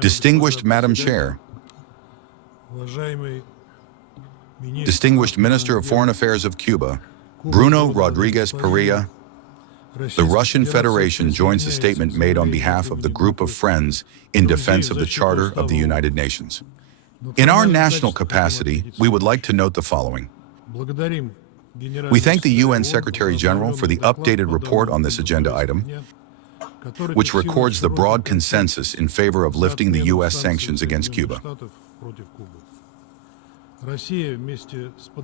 Distinguished Madam Chair, Distinguished Minister of Foreign Affairs of Cuba, Bruno Rodriguez Perea, the Russian Federation joins the statement made on behalf of the group of friends in defense of the Charter of the United Nations. In our national capacity, we would like to note the following. We thank the UN Secretary General for the updated report on this agenda item, which records the broad consensus in favor of lifting the U.S. sanctions against Cuba.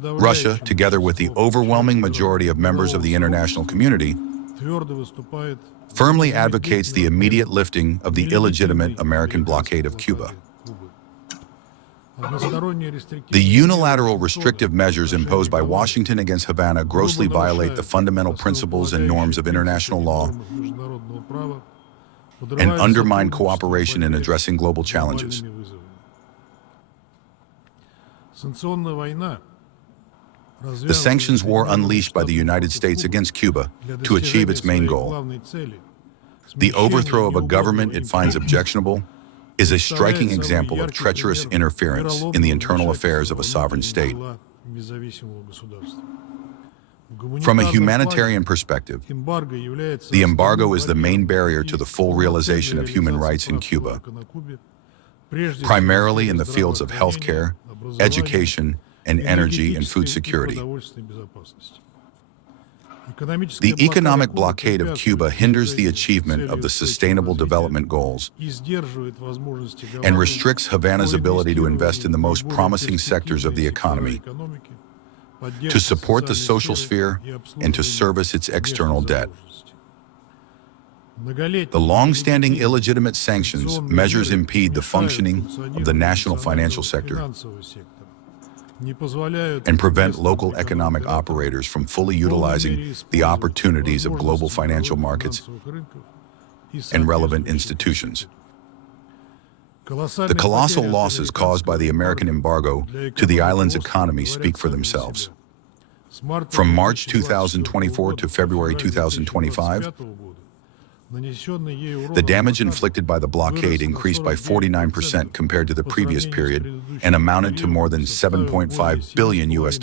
Russia, together with the overwhelming majority of members of the international community, firmly advocates the immediate lifting of the illegitimate American blockade of Cuba. The unilateral restrictive measures imposed by Washington against Havana grossly violate the fundamental principles and norms of international law and undermine cooperation in addressing global challenges. The sanctions war unleashed by the United States against Cuba to achieve its main goal, the overthrow of a government it finds objectionable, is a striking example of treacherous interference in the internal affairs of a sovereign state. From a humanitarian perspective, the embargo is the main barrier to the full realization of human rights in Cuba, primarily in the fields of healthcare, education, and energy and food security. The economic blockade of Cuba hinders the achievement of the Sustainable Development Goals and restricts Havana's ability to invest in the most promising sectors of the economy, to support the social sphere, and to service its external debt. The long-standing illegitimate sanctions measures impede the functioning of the national financial sector and prevent local economic operators from fully utilizing the opportunities of global financial markets and relevant institutions. The colossal losses caused by the American embargo to the island's economy speak for themselves. From March 2024 to February 2025, the damage inflicted by the blockade increased by 49% compared to the previous period and amounted to more than $7.5 billion US,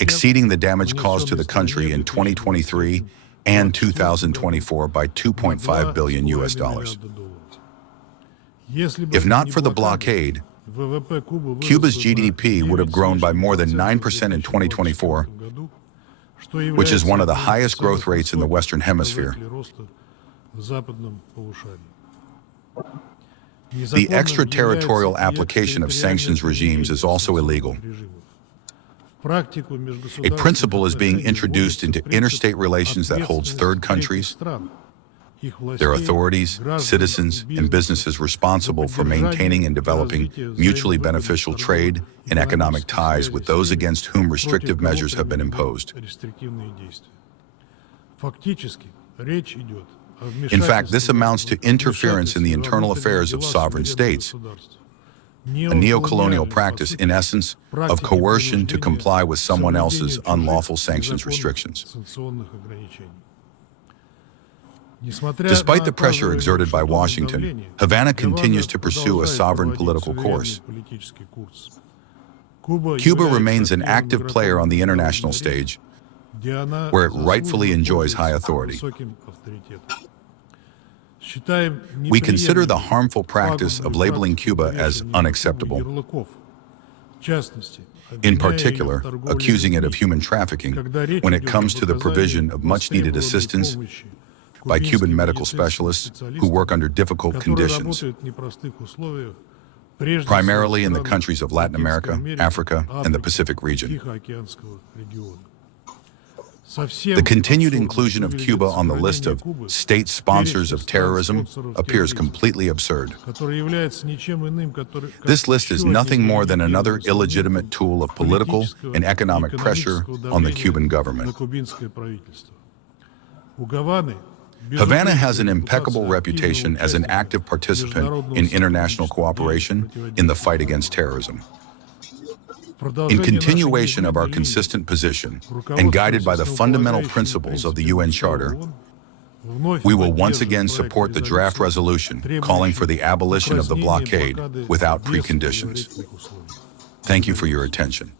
exceeding the damage caused to the country in 2023 and 2024 by $2.5 billion US. If not for the blockade, Cuba's GDP would have grown by more than 9% in 2024, which is one of the highest growth rates in the Western Hemisphere. The extraterritorial application of sanctions regimes is also illegal. A principle is being introduced into interstate relations that holds third countries, their authorities, citizens, and businesses responsible for maintaining and developing mutually beneficial trade and economic ties with those against whom restrictive measures have been imposed. In fact, this amounts to interference in the internal affairs of sovereign states, a neo-colonial practice, in essence, of coercion to comply with someone else's unlawful sanctions restrictions. Despite the pressure exerted by Washington, Havana continues to pursue a sovereign political course. Cuba remains an active player on the international stage, where it rightfully enjoys high authority. We consider the harmful practice of labeling Cuba as unacceptable, in particular, accusing it of human trafficking when it comes to the provision of much-needed assistance by Cuban medical specialists who work under difficult conditions, primarily in the countries of Latin America, Africa, and the Pacific region. The continued inclusion of Cuba on the list of state sponsors of terrorism appears completely absurd. This list is nothing more than another illegitimate tool of political and economic pressure on the Cuban government. Havana has an impeccable reputation as an active participant in international cooperation in the fight against terrorism. In continuation of our consistent position and guided by the fundamental principles of the UN Charter, We will once again support the draft resolution calling for the abolition of the blockade without preconditions. Thank you for your attention.